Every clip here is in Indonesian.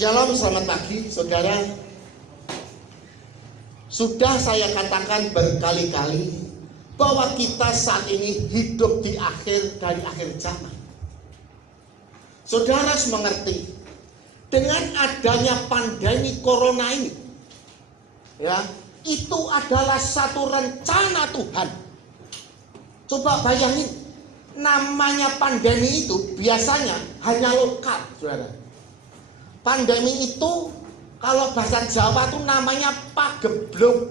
Shalom, selamat pagi saudara. Sudah saya katakan berkali-kali bahwa kita saat ini hidup di akhir zaman. Saudara harus mengerti, dengan adanya pandemi corona ini, ya, itu adalah satu rencana Tuhan. Coba bayangin, namanya pandemi itu biasanya hanya lokal, saudara. Pandemi itu kalau bahasa Jawa itu namanya pagebluk,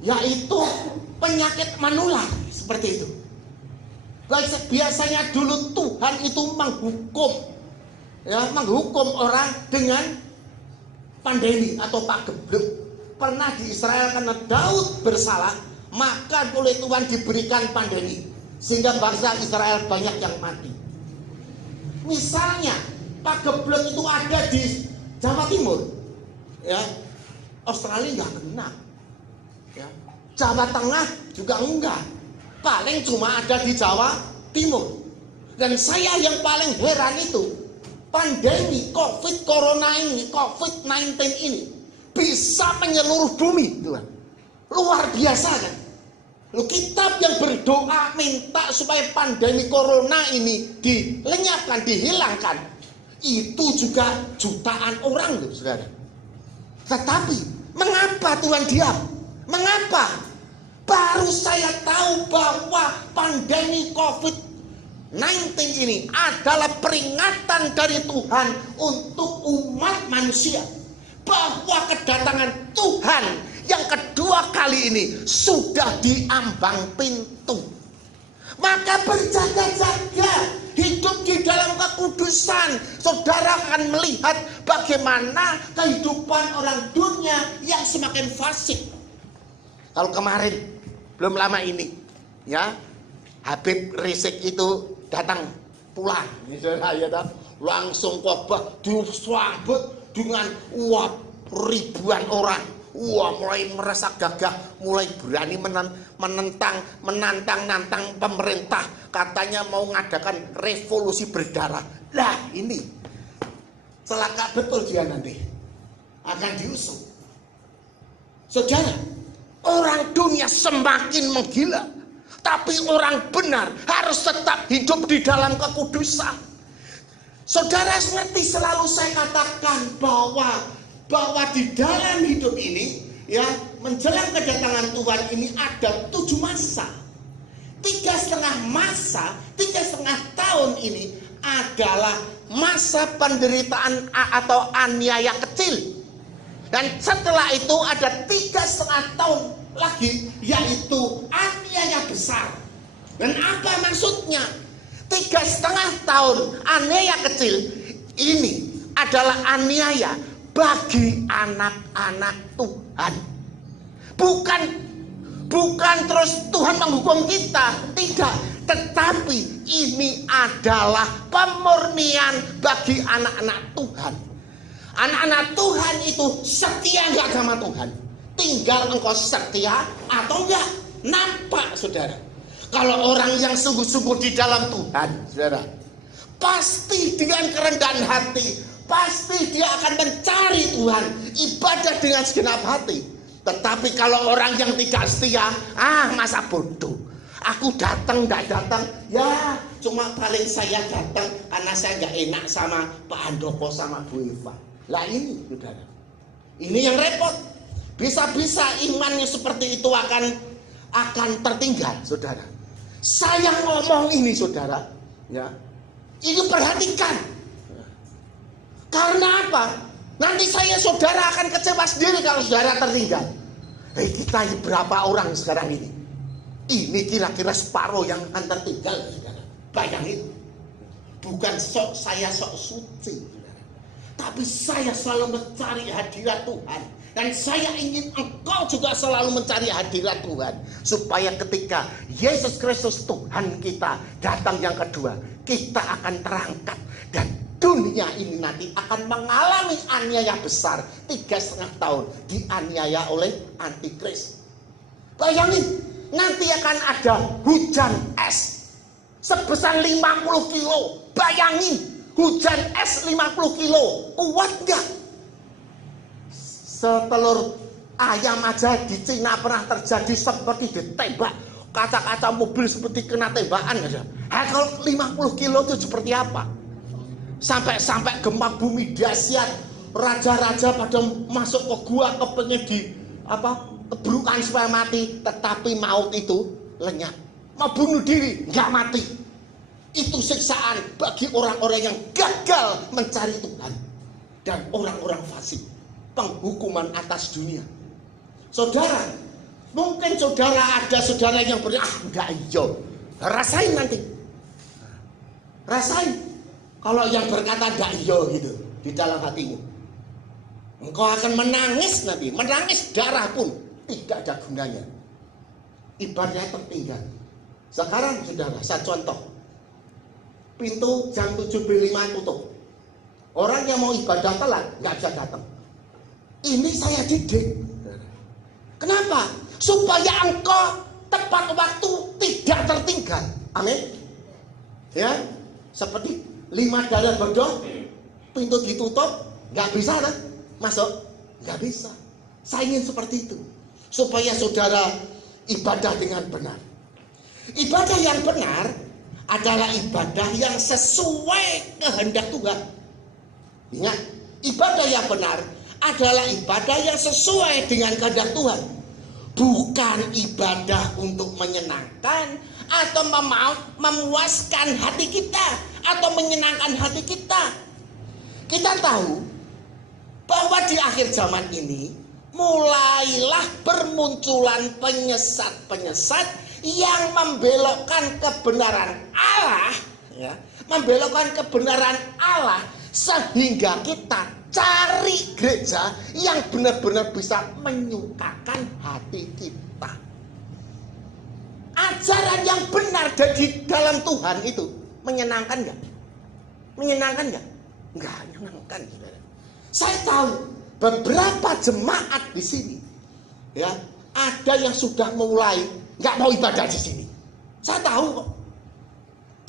yaitu penyakit menular seperti itu. Biasanya dulu Tuhan itu menghukum orang dengan pandemi atau pagebluk. Pernah di Israel karena Daud bersalah, maka oleh Tuhan diberikan pandemi sehingga bangsa Israel banyak yang mati. Misalnya pagebluk itu ada di Jawa Timur, ya, Australia nggak kena, ya. Jawa Tengah juga enggak, paling cuma ada di Jawa Timur. Dan saya yang paling heran itu pandemi COVID-19 ini bisa menyeluruh bumi, Tuhan. Luar biasa kan? Lalu kitab yang berdoa minta supaya pandemi corona ini dilenyapkan, dihilangkan, itu juga jutaan orang loh, saudara. Tetapi mengapa Tuhan diam? Mengapa? Baru saya tahu bahwa pandemi COVID-19 ini adalah peringatan dari Tuhan untuk umat manusia, bahwa kedatangan Tuhan yang kedua kali ini sudah diambang pintu. Maka berjaga-jaga, hidup di dalam kekudusan. Saudara akan melihat bagaimana kehidupan orang dunia yang semakin fasik. Kalau kemarin, belum lama ini, ya, Habib Rizik itu datang pulang, langsung khotbah disambut dengan ribuan orang. Mulai merasa gagah, mulai berani menantang pemerintah. Katanya mau mengadakan revolusi berdarah. Lah ini celaka betul dia nanti akan diusung. Saudara, orang dunia semakin menggila, tapi orang benar harus tetap hidup di dalam kekudusan. Saudara ngerti, selalu saya katakan bahwa di dalam hidup ini, ya, menjelang kedatangan Tuhan ini ada 7 masa. 3,5 tahun ini adalah masa penderitaan atau aniaya kecil. Dan setelah itu ada 3,5 tahun lagi, yaitu aniaya besar. Dan apa maksudnya? 3,5 tahun aniaya kecil ini adalah aniaya bagi anak-anak Tuhan. Bukan terus Tuhan menghukum kita, tidak. Tetapi ini adalah pemurnian bagi anak-anak Tuhan. Anak-anak Tuhan itu setia nggak sama Tuhan? Tinggal engkau setia atau enggak. Nampak, saudara. Kalau orang yang sungguh-sungguh di dalam Tuhan, saudara, pasti dengan kerendahan hati, pasti dia akan mencari Tuhan, ibadah dengan segenap hati. Tetapi kalau orang yang tidak setia, masa bodoh. Aku datang, gak datang, ya cuma paling saya datang karena saya gak enak sama Pak Handoko sama Bu Eva. Lah ini, saudara, ini yang repot. Bisa-bisa imannya seperti itu akan tertinggal, saudara. Saya ngomong ini, saudara, ya, ini perhatikan. Karena apa? Nanti saudara akan kecewa sendiri kalau saudara tertinggal. Kita ini berapa orang sekarang ini? Ini kira-kira separuh yang akan tertinggal, saudara. Bayangin. Bukan saya sok suci, saudara. Tapi saya selalu mencari hadirat Tuhan. Dan saya ingin engkau juga selalu mencari hadirat Tuhan. Supaya ketika Yesus Kristus Tuhan kita datang yang kedua, kita akan terangkat. Dan dunia ini nanti akan mengalami aniaya besar. 3,5 tahun dianiaya oleh antikris. Bayangin, nanti akan ada hujan es sebesar 50 kilo. Bayangin, Hujan es 50 kilo, kuat nggak? Setelur ayam aja di Cina pernah terjadi seperti ditembak, kaca-kaca mobil seperti kena tembakan aja. Kalau 50 kilo itu seperti apa? Sampai gempa bumi dahsyat, raja-raja pada masuk ke gua kepengen kebrukan supaya mati, tetapi maut itu lenyap. Mau bunuh diri, nggak mati. Itu siksaan bagi orang-orang yang gagal mencari Tuhan dan orang-orang fasik. Penghukuman atas dunia. Saudara, mungkin ada saudara yang enggak iyo. Rasain nanti. Rasain. Kalau yang berkata enggak iyo gitu di dalam hatimu. Engkau akan menangis nanti. Menangis darah pun tidak ada gunanya. Ibadahnya tertinggal. Sekarang saudara, saya contoh. Pintu jam 7.05 tutup. Orang yang mau ibadah telat nggak bisa datang. Ini saya didik. Kenapa? Supaya engkau tepat waktu tidak tertinggal. Amin. Ya, seperti 5 darah bodoh, pintu ditutup, nggak bisa kan? Masuk, nggak bisa. Saya ingin seperti itu, supaya saudara ibadah dengan benar. Ibadah yang benar adalah ibadah yang sesuai kehendak Tuhan. Ingat, ibadah yang benar adalah ibadah yang sesuai dengan kehendak Tuhan. Bukan ibadah untuk menyenangkan atau memuaskan hati kita atau menyenangkan hati kita. Kita tahu bahwa di akhir zaman ini mulailah bermunculan penyesat-penyesat yang membelokkan kebenaran Allah, ya, membelokkan kebenaran Allah, sehingga kita cari gereja yang benar-benar bisa menyukakan hati kita. Ajaran yang benar dari dalam Tuhan itu menyenangkan nggak? Menyenangkan nggak? Nggak menyenangkan, saudara. Saya tahu beberapa jemaat di sini, ya, ada yang sudah mulai nggak mau ibadah di sini. Saya tahu kok.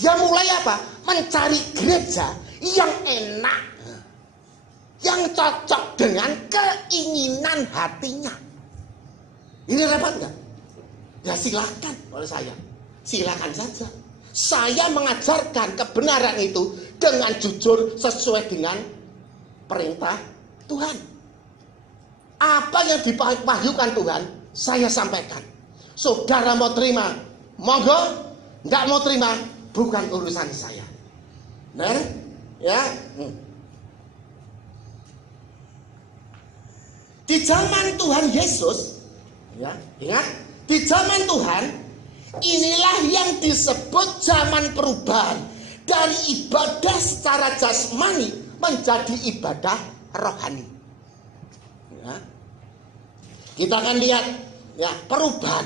Dia mulai apa? Mencari gereja yang enak, yang cocok dengan keinginan hatinya. Ini repot nggak? Ya silakan oleh saya. Silakan saja. Saya mengajarkan kebenaran itu dengan jujur sesuai dengan perintah Tuhan. Apa yang dipahyukan Tuhan, saya sampaikan. Saudara mau terima, monggo. Nggak mau terima, bukan urusan saya. Benar? Ya. Di zaman Tuhan Yesus, ya, ingat, di zaman Tuhan inilah yang disebut zaman perubahan dari ibadah secara jasmani menjadi ibadah rohani. Ya. Kita akan lihat, ya, perubahan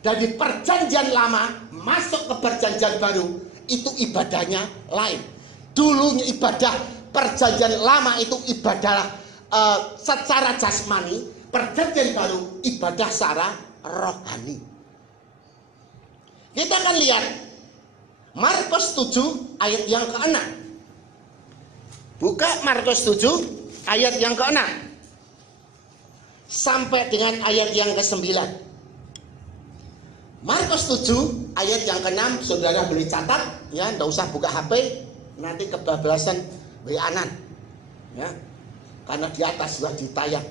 dari perjanjian lama masuk ke perjanjian baru, itu ibadahnya lain. Dulunya ibadah perjanjian lama itu ibadah secara jasmani, perjanjian baru ibadah secara rohani. Kita akan lihat Markus 7 ayat yang ke-6. Buka Markus 7 ayat yang ke-6 sampai dengan ayat yang ke-9. Markus 7 ayat yang ke-6, saudara boleh catat, ya, enggak usah buka HP, nanti kebablasan WA-an, ya, karena di atas sudah ditayang.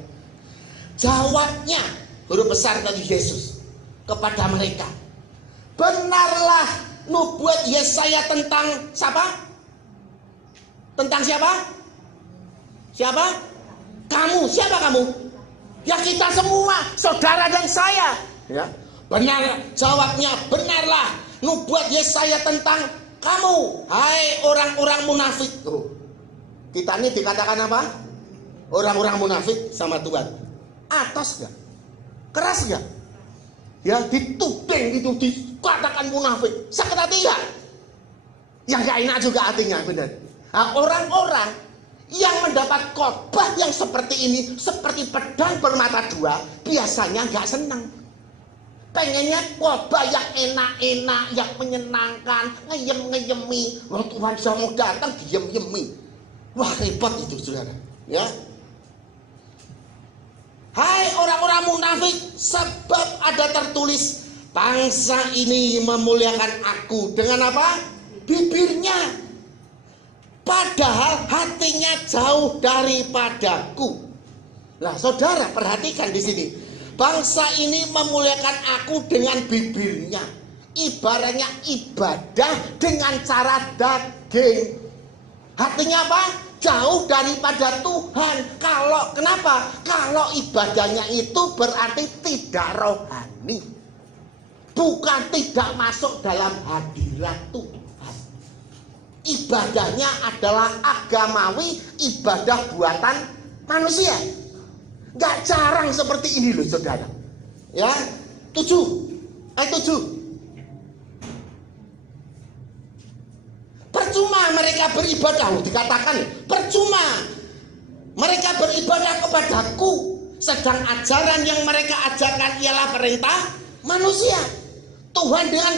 Jawabnya huruf besar dari Yesus kepada mereka, benarlah nubuat Yesaya tentang siapa? Tentang siapa? Siapa? Kamu. Siapa kamu? Ya kita semua, saudara dan saya, ya. Benar, jawabnya, benarlah nubuat Yesaya tentang kamu, hai orang-orang munafik. Kita ini dikatakan apa? Orang-orang munafik sama Tuhan. Atas gak? Keras gak? Ya, dituding itu, dikatakan munafik. Sakit hati ya? Yang gak enak juga hatinya, benar. Nah, orang-orang yang mendapat khotbah yang seperti ini, seperti pedang bermata dua, biasanya gak senang. pengennya khotbah yang enak-enak, yang menyenangkan, ngeyem-ngeyemi. Wong Tuhan mau datang diem-yemi. Wah, repot itu, saudara. Ya. Hai orang-orang munafik, sebab ada tertulis, bangsa ini memuliakan aku dengan apa? Bibirnya, padahal hatinya jauh daripadaku. Nah, saudara perhatikan di sini, bangsa ini memuliakan aku dengan bibirnya, ibaratnya ibadah dengan cara daging. Hatinya apa? Jauh daripada Tuhan. Kenapa? Kalau ibadahnya itu berarti tidak rohani, bukan tidak masuk dalam hadirat Tuhan. Ibadahnya adalah agamawi, ibadah buatan manusia. Gak jarang seperti ini loh, saudara. Ya, 7. Percuma mereka beribadah, dikatakan percuma mereka beribadah kepadaku, sedang ajaran yang mereka ajarkan ialah perintah manusia. Tuhan dengan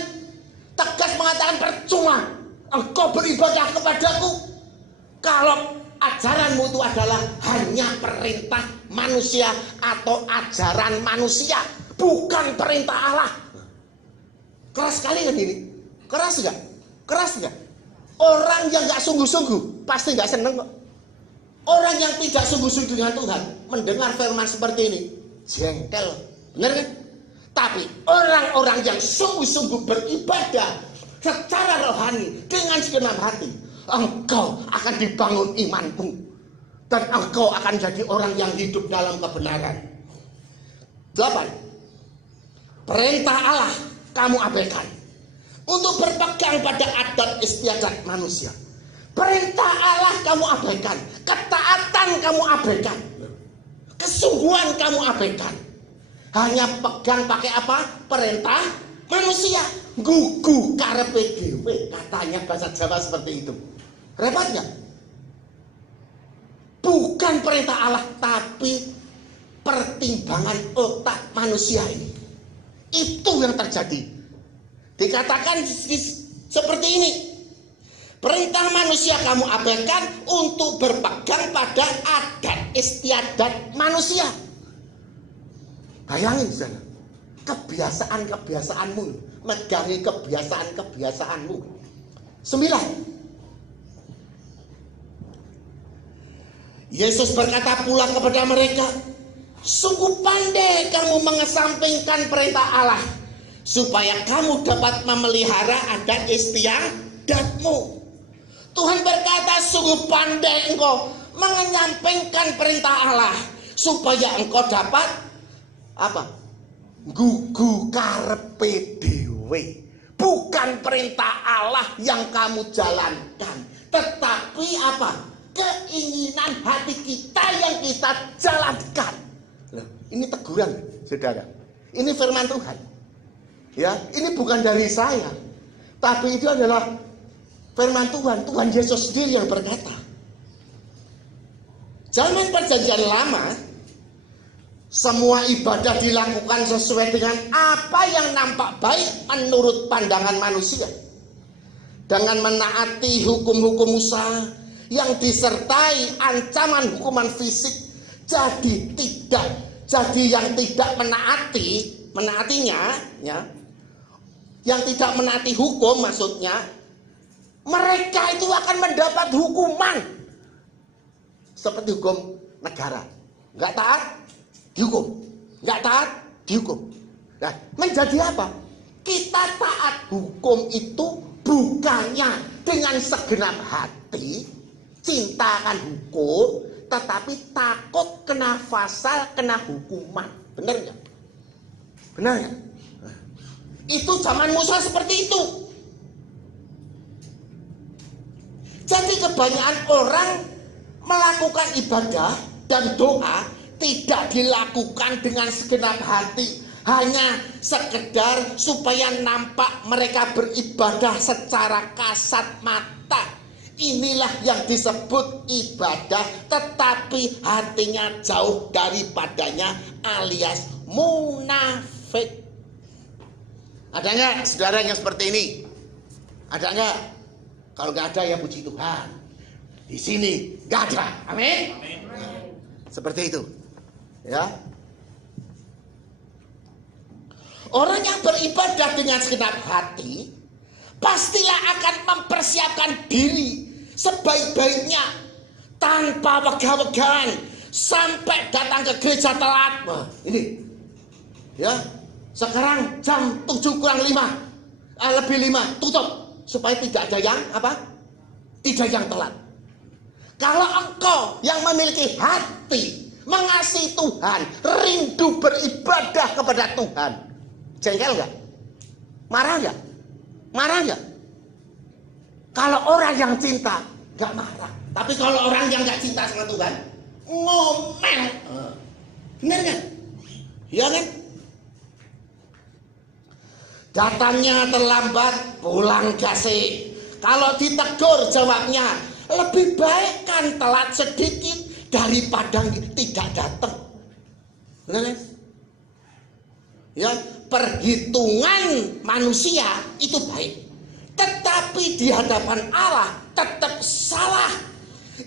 tegas mengatakan, percuma engkau beribadah kepadaku kalau ajaranmu itu adalah hanya perintah manusia atau ajaran manusia, bukan perintah Allah. Keras sekali kan ini? Keras nggak? Keras nggak? Orang yang nggak sungguh-sungguh pasti nggak seneng kok. Orang yang tidak sungguh-sungguh dengan Tuhan mendengar firman seperti ini jengkel, benar kan? Tapi orang-orang yang sungguh-sungguh beribadah secara rohani dengan segenap hati, engkau akan dibangun imanmu dan engkau akan jadi orang yang hidup dalam kebenaran. 8. Perintah Allah kamu abaikan untuk berpegang pada adat istiadat manusia. Perintah Allah kamu abaikan, ketaatan kamu abaikan, kesungguhan kamu abaikan. Hanya pegang pakai apa? Perintah manusia. Gugu karepe dhewe, katanya bahasa Jawa seperti itu. Repot nggak? Bukan perintah Allah, tapi pertimbangan otak manusia ini. Itu yang terjadi. Dikatakan seperti ini, perintah manusia kamu abaikan untuk berpegang pada adat istiadat manusia. Bayangin saja, kebiasaan-kebiasaanmu, megangi kebiasaan-kebiasaanmu. 9. Yesus berkata pula kepada mereka, sungguh pandai kamu mengesampingkan perintah Allah, supaya kamu dapat memelihara adat istiadatmu. Tuhan berkata, sungguh pandai engkau menyampingkan perintah Allah, supaya engkau dapat apa? Gugu karepe dhewe. Bukan perintah Allah yang kamu jalankan, tetapi apa? Keinginan hati kita yang kita jalankan. Loh, ini teguran, saudara. Ini firman Tuhan. Ya, ini bukan dari saya, tapi itu adalah firman Tuhan. Tuhan Yesus sendiri yang berkata. Zaman perjanjian lama, semua ibadah dilakukan sesuai dengan apa yang nampak baik menurut pandangan manusia, dengan menaati hukum-hukum Musa yang disertai ancaman hukuman fisik. Jadi yang tidak menaatinya, ya, yang tidak menaati hukum, maksudnya mereka itu akan mendapat hukuman seperti hukum negara. Nggak taat dihukum, nggak taat dihukum. Nah, menjadi apa? Kita taat hukum itu bukannya dengan segenap hati, cintakan hukum, tetapi takut kena pasal, kena hukuman. Benar nggak? Benar nggak? Itu zaman Musa seperti itu. Jadi kebanyakan orang melakukan ibadah dan doa tidak dilakukan dengan segenap hati, hanya sekedar supaya nampak mereka beribadah secara kasat mata. Inilah yang disebut ibadah, tetapi hatinya jauh daripadanya, alias munafik. Ada nggak saudara yang seperti ini? Ada nggak? Kalau nggak ada ya puji Tuhan. Di sini nggak ada. Amin. Seperti itu. Ya. Orang yang beribadah dengan segenap hati pastilah akan mempersiapkan diri sebaik-baiknya tanpa wegah-wegahan sampai datang ke gereja telat. Nah, ini ya, sekarang jam 7 kurang 5 lebih 5 tutup supaya tidak ada yang apa? Tidak yang telat. Kalau engkau yang memiliki hati mengasihi Tuhan, rindu beribadah kepada Tuhan, jengkel nggak? Marah nggak? Marah nggak? Kalau orang yang cinta nggak marah, tapi kalau orang yang nggak cinta sama Tuhan ngomel, benar kan? Iya kan? Datangnya terlambat, pulang kasih. Kalau ditegur jawabnya, lebih baik kan telat sedikit daripada tidak datang. Benar kan? Ya, perhitungan manusia itu baik, tetapi di hadapan Allah tetap salah.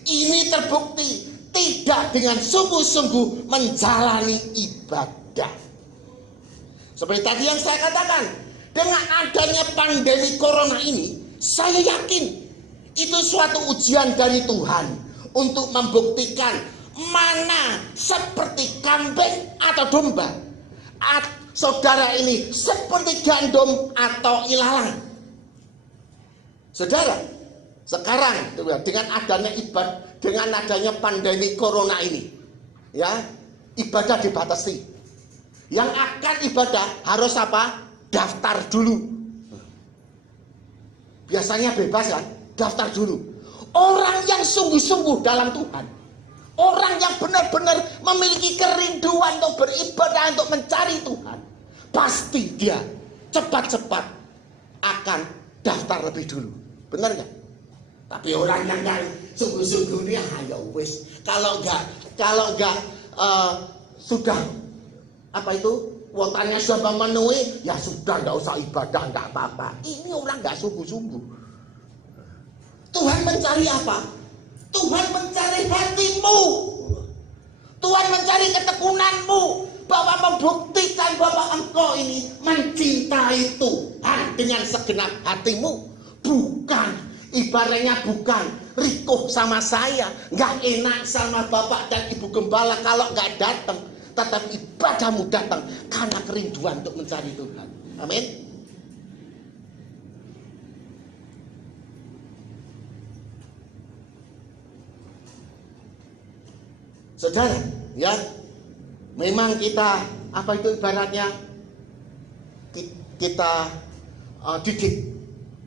Ini terbukti tidak dengan sungguh-sungguh menjalani ibadah. Seperti tadi yang saya katakan, dengan adanya pandemi corona ini, saya yakin itu suatu ujian dari Tuhan untuk membuktikan mana seperti kambing atau domba. Saudara ini seperti gandum atau ilalang. Saudara, sekarang dengan adanya pandemi corona ini, ya, ibadah dibatasi. Yang akan ibadah harus apa? Daftar dulu. Biasanya bebas kan? Daftar dulu. Orang yang sungguh-sungguh dalam Tuhan, orang yang benar-benar memiliki kerinduan untuk beribadah, untuk mencari Tuhan, pasti dia cepat-cepat akan daftar lebih dulu. Benar nggak? Tapi orang yang nggak sungguh-sungguh ini, ya wis. Kalau nggak sudah apa itu kuotanya sudah memenuhi, ya sudah, nggak usah ibadah, nggak apa-apa. Ini orang nggak sungguh-sungguh. Tuhan mencari apa? Tuhan mencari hatimu. Tuhan mencari ketekunanmu, bahwa membuktikan bahwa engkau ini mencintai Tuhan dengan segenap hatimu. Bukan, ibaratnya bukan rikuh sama saya, nggak enak sama bapak dan ibu gembala kalau nggak datang. Tetapi ibadahmu datang karena kerinduan untuk mencari Tuhan. Amin. Saudara, ya, memang kita apa itu ibaratnya kita didik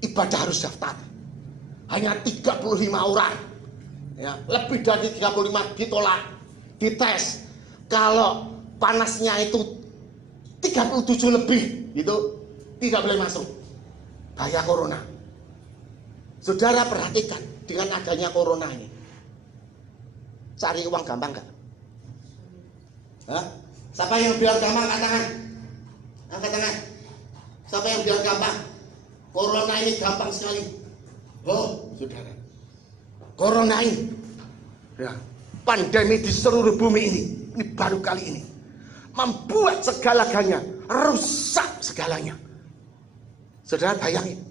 ibadah harus daftar. Hanya 35 orang, ya, lebih dari 35 ditolak, dites. Kalau panasnya itu 37 lebih, itu tidak boleh masuk. Bahaya corona. Saudara perhatikan dengan adanya corona ini. Cari uang gampang gak? Hah? Siapa yang bilang gampang? Angkat tangan. Angkat tangan. Siapa yang bilang gampang? Corona ini gampang sekali. Oh, saudara. Corona ini, ya, pandemi di seluruh bumi ini baru kali ini membuat segala-galanya rusak segalanya. Saudara bayangin,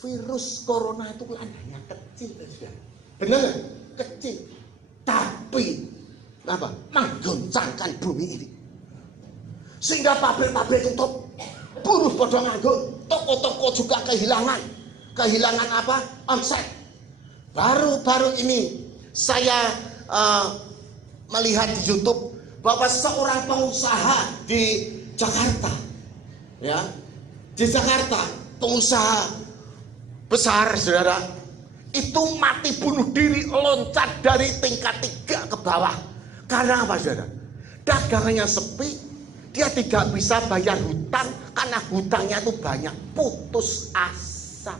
virus corona itu hanya kecil, saudara. Benar? Kecil. Tapi apa? Menggoncangkan bumi ini. Sehingga pabrik-pabrik tutup, buruh pada nganggur, toko-toko juga kehilangan apa? Omset. Baru-baru ini saya melihat di YouTube bahwa seorang pengusaha di Jakarta, ya, di Jakarta, pengusaha besar, saudara, itu mati bunuh diri, loncat dari tingkat 3 ke bawah. Karena apa, saudara? Dagangannya sepi, dia tidak bisa bayar hutang karena hutangnya itu banyak. Putus asa,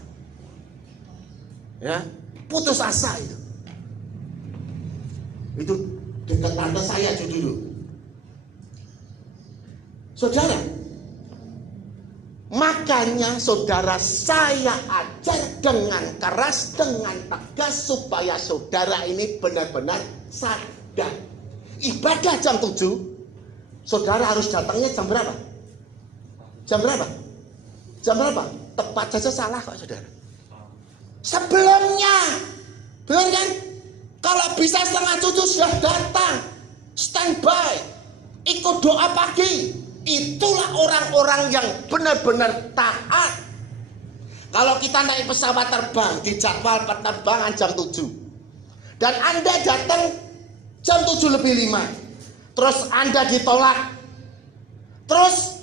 ya, putus asa itu. Itu dekat tante saya dulu. Saudara, Makanya saudara, saya ajar dengan keras, dengan tegas, supaya saudara ini benar-benar sadar. Ibadah jam 7, saudara harus datangnya jam berapa? Jam berapa? Jam berapa? Tepat saja salah kok saudara. Sebelumnya, benar kan? Kalau bisa 6:30 sudah datang, standby, ikut doa pagi. Itulah orang-orang yang benar-benar taat. Kalau kita naik pesawat terbang di jadwal penerbangan jam 7 dan Anda datang jam 7:05, terus Anda ditolak, terus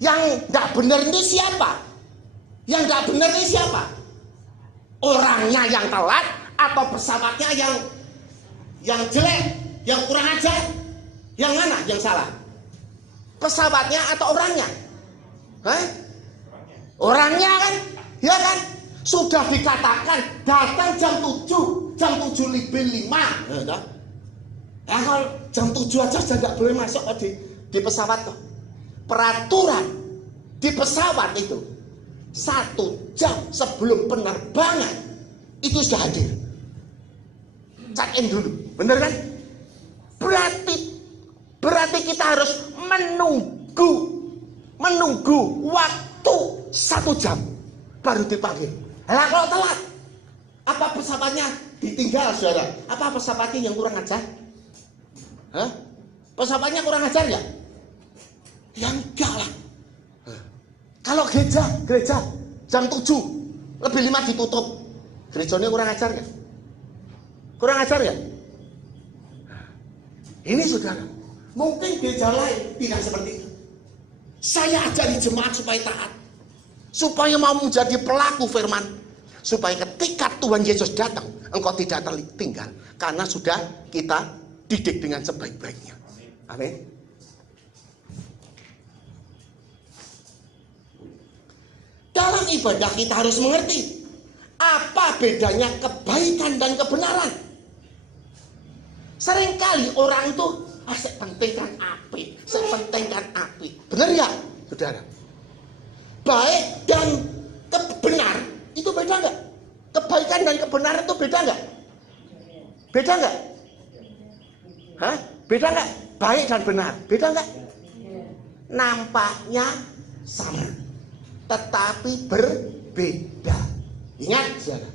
yang tidak benar itu siapa? Yang tidak benar itu siapa? Orangnya yang telat atau pesawatnya yang jelek, yang kurang ajar? Yang mana yang salah? Pesawatnya atau orangnya? Orangnya kan? Ya kan? Sudah dikatakan datang jam 7, jam 7:05. Nah, kalau jam 7 aja sudah tidak boleh masuk di pesawat tuh. Peraturan di pesawat itu 1 jam sebelum penerbangan itu sudah hadir. Check in dulu, bener kan? Berarti kita harus menunggu waktu 1 jam baru dipanggil. Lah kalau telat, apa pesawatnya ditinggal saudara? Apa pesawatnya yang kurang ajar? Pesawatnya kurang ajar ya? Ya enggak lah. Kalau gereja jam 7:05 ditutup, gerejanya kurang ajar ya? Kurang ajar ya? Ini saudara, mungkin gereja lain tidak seperti itu. Saya ajari jemaat supaya taat, supaya mau menjadi pelaku firman, supaya ketika Tuhan Yesus datang, engkau tidak tertinggal, karena sudah kita didik dengan sebaik-baiknya. Amin. Dalam ibadah kita harus mengerti apa bedanya kebaikan dan kebenaran. Seringkali orang itu saya pentingkan api, saya pentingkan api. Benar ya, saudara? Baik dan benar itu beda nggak? Kebaikan dan kebenaran itu beda nggak? Beda nggak? Beda nggak? Baik dan benar, beda nggak? Nampaknya sama, tetapi berbeda. Ingat, saudara,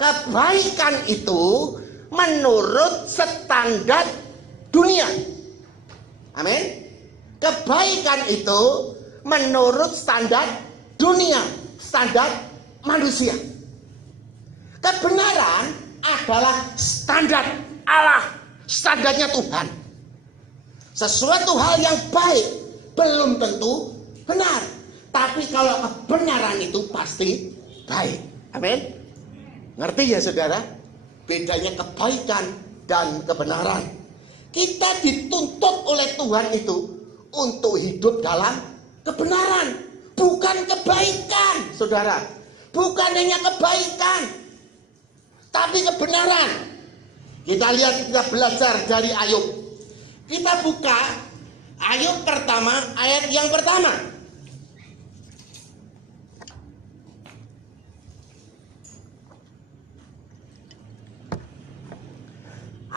kebaikan itu menurut standar dunia. Amin. Kebaikan itu menurut standar dunia, standar manusia. Kebenaran adalah standar Allah, standarnya Tuhan. Sesuatu hal yang baik belum tentu benar, tapi kalau kebenaran itu pasti baik. Amin. Ngerti ya saudara? Bedanya kebaikan dan kebenaran. Kita dituntut oleh Tuhan itu untuk hidup dalam kebenaran, bukan kebaikan, saudara. Bukan hanya kebaikan, tapi kebenaran. Kita lihat, kita belajar dari Ayub. Kita buka Ayub pertama, ayat yang pertama.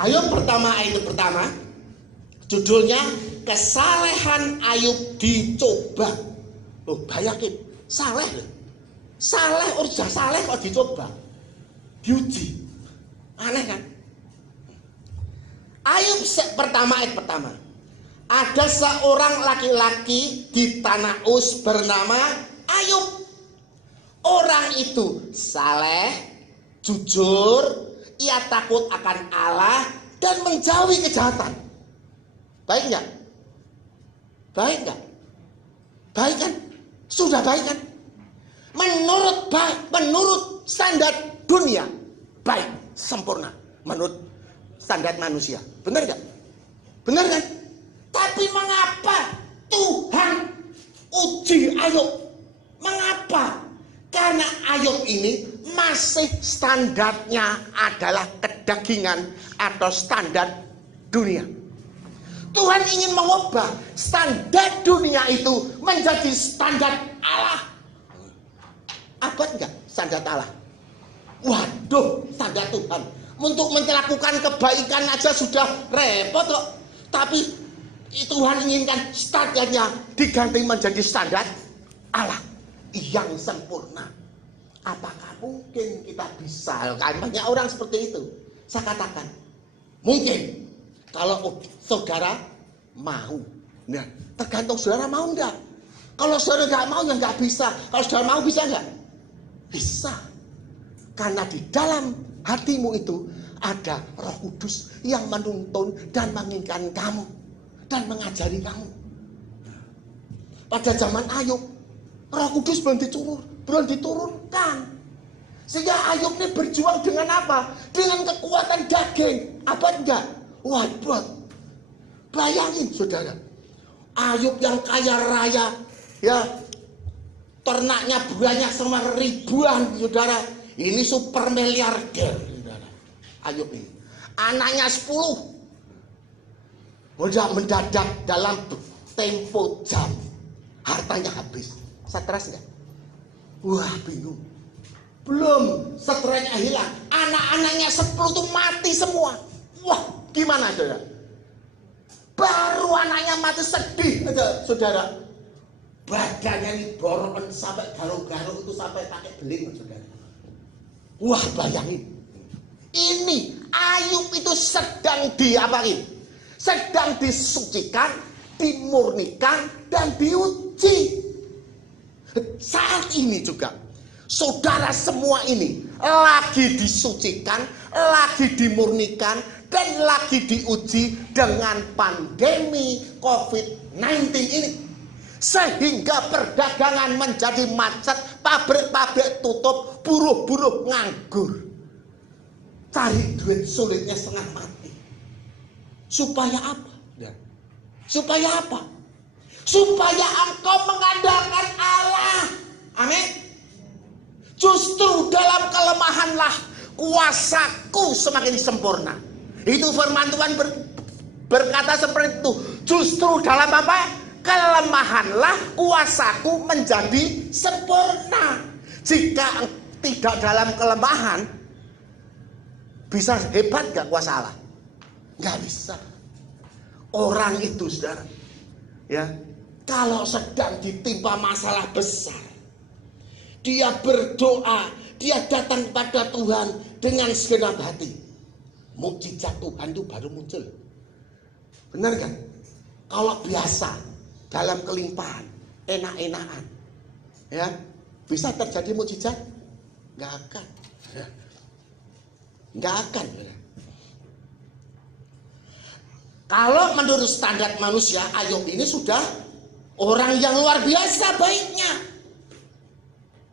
Ayub pertama, ayat pertama, judulnya kesalehan Ayub dicoba. Bayangin, saleh urja saleh kok dicoba, diuji, aneh kan? Ayub pertama, ayat pertama. Ada seorang laki-laki di tanah Uz bernama Ayub. Orang itu saleh, jujur, ia takut akan Allah dan menjauhi kejahatan. Baik nggak? Baik nggak? Baik kan? Sudah baik kan? Menurut standar dunia, baik, sempurna. Menurut standar manusia, benar nggak? Benar kan? Tapi mengapa Tuhan uji Ayub? Mengapa? Karena Ayub ini masih standarnya adalah kedagingan atau standar dunia. Tuhan ingin mengubah standar dunia itu menjadi standar Allah. Abad enggak standar Allah? Waduh, standar Tuhan. Untuk melakukan kebaikan aja sudah repot kok. Tapi Tuhan inginkan standarnya diganti menjadi standar Allah yang sempurna. Apakah mungkin kita bisa? Banyak orang seperti itu. Saya katakan, mungkin kalau saudara mau. Nah, tergantung saudara mau enggak. Kalau saudara enggak mau ya enggak bisa. Kalau saudara mau bisa enggak? Bisa. Karena di dalam hatimu itu ada Roh Kudus yang menuntun dan menginginkan kamu dan mengajari kamu. Pada zaman Ayub, Roh Kudus belum diturunkan. Sehingga Ayub ini berjuang dengan apa? Dengan kekuatan daging. Apa enggak? Waduh. Bayangin saudara. Ayub yang kaya raya, ya, ternaknya banyak sama ribuan, saudara. Ini super miliarder, saudara. Ayub ini. Anaknya 10. Udah mendadak dalam tempo jam. Hartanya habis. Stres enggak? Wah, bingung. Belum stresnya hilang. Anak-anaknya 10 tuh mati semua. Wah, gimana saudara? Baru anaknya mati sedih aja, saudara. Badannya ini borokan sampai garuk-garuk itu sampai pakai beling, saudara. Wah, bayangin. Ini Ayub itu sedang diapain? Sedang disucikan, dimurnikan, dan diuji. Saat ini juga saudara semua ini lagi disucikan, lagi dimurnikan, dan lagi diuji dengan pandemi COVID-19 ini. Sehingga perdagangan menjadi macet, pabrik-pabrik tutup, buruh-buruh nganggur. Cari duit sulitnya setengah mati. Supaya apa? Supaya apa? Supaya engkau mengandalkan Allah. Amin. Justru dalam kelemahanlah kuasaku semakin sempurna. Itu firman Tuhan berkata seperti itu. Justru dalam apa? Kelemahanlah kuasaku menjadi sempurna. Jika tidak dalam kelemahan, bisa hebat gak kuasa Allah? Gak bisa. Orang itu, saudara, ya, kalau sedang ditimpa masalah besar, dia berdoa, dia datang kepada Tuhan dengan segenap hati. Mukjizat Tuhan itu baru muncul. Benar kan? Kalau biasa dalam kelimpahan, enak-enakan, ya, bisa terjadi mukjizat? Nggak akan. Nggak akan. Kalau menurut standar manusia, Ayub ini sudah orang yang luar biasa baiknya.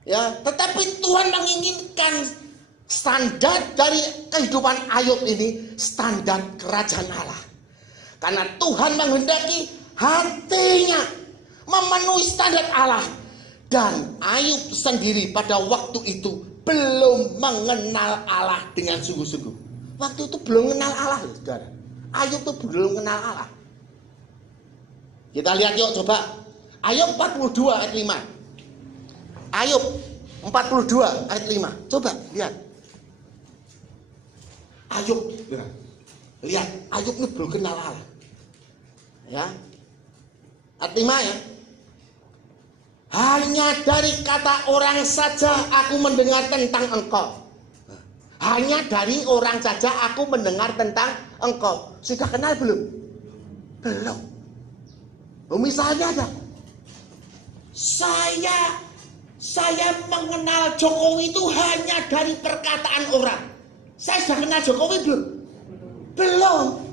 Ya, tetapi Tuhan menginginkan standar dari kehidupan Ayub ini standar kerajaan Allah. Karena Tuhan menghendaki hatinya memenuhi standar Allah. Dan Ayub sendiri pada waktu itu belum mengenal Allah dengan sungguh-sungguh. Waktu itu belum mengenal Allah, saudara. Ayub itu belum mengenal Allah. Kita lihat yuk coba. Ayub 42 ayat 5. Ayub 42 ayat 5. Coba lihat. Ayub, lihat, Ayub ini belum kenal Allah. Ya. Ayat 5 ya. Hanya dari kata orang saja aku mendengar tentang engkau. Hanya dari orang saja aku mendengar tentang engkau. Sudah kenal belum? Belum. Misalnya ada. Saya mengenal Jokowi itu hanya dari perkataan orang. Saya sudah kenal Jokowi belum? Belum.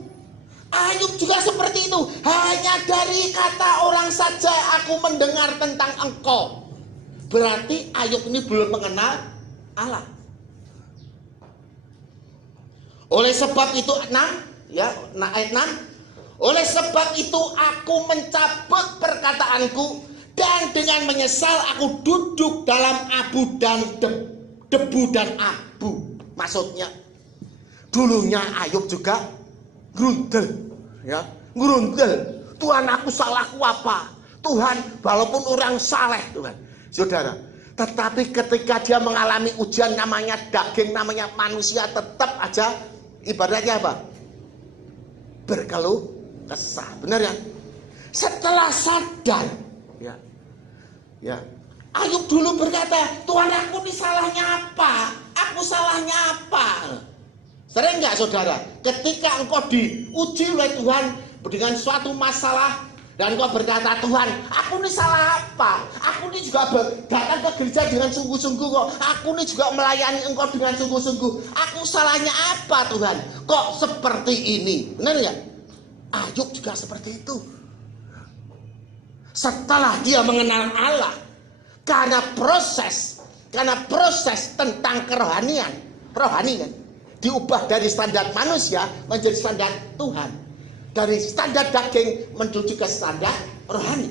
Ayub juga seperti itu. Hanya dari kata orang saja aku mendengar tentang engkau. Berarti Ayub ini belum mengenal Allah. Oleh sebab itu 6, ya, ayat 6. Oleh sebab itu aku mencabut perkataanku dan dengan menyesal aku duduk dalam abu dan debu dan abu. Maksudnya dulunya Ayub juga grundel, ya, Ngerundel. Tuhan, aku salahku apa? Tuhan, walaupun orang saleh Tuhan. Saudara, tetapi ketika dia mengalami ujian namanya daging, namanya manusia, tetap aja ibaratnya apa? Berkeluh kesah. Benar ya? Setelah sadar, ya, Ayub dulu berkata, Tuhan, aku ini salahnya apa? Aku salahnya apa? Sering nggak saudara? Ketika engkau diuji oleh Tuhan dengan suatu masalah dan engkau berkata, Tuhan, aku ini salah apa? Aku ini juga datang ke gereja dengan sungguh-sungguh kok. Aku ini juga melayani engkau dengan sungguh-sungguh. Aku salahnya apa Tuhan? Kok seperti ini? Benar ya? Ayub juga seperti itu. Setelah dia mengenal Allah, karena proses tentang kerohanian, diubah dari standar manusia menjadi standar Tuhan, dari standar daging menuju ke standar rohani.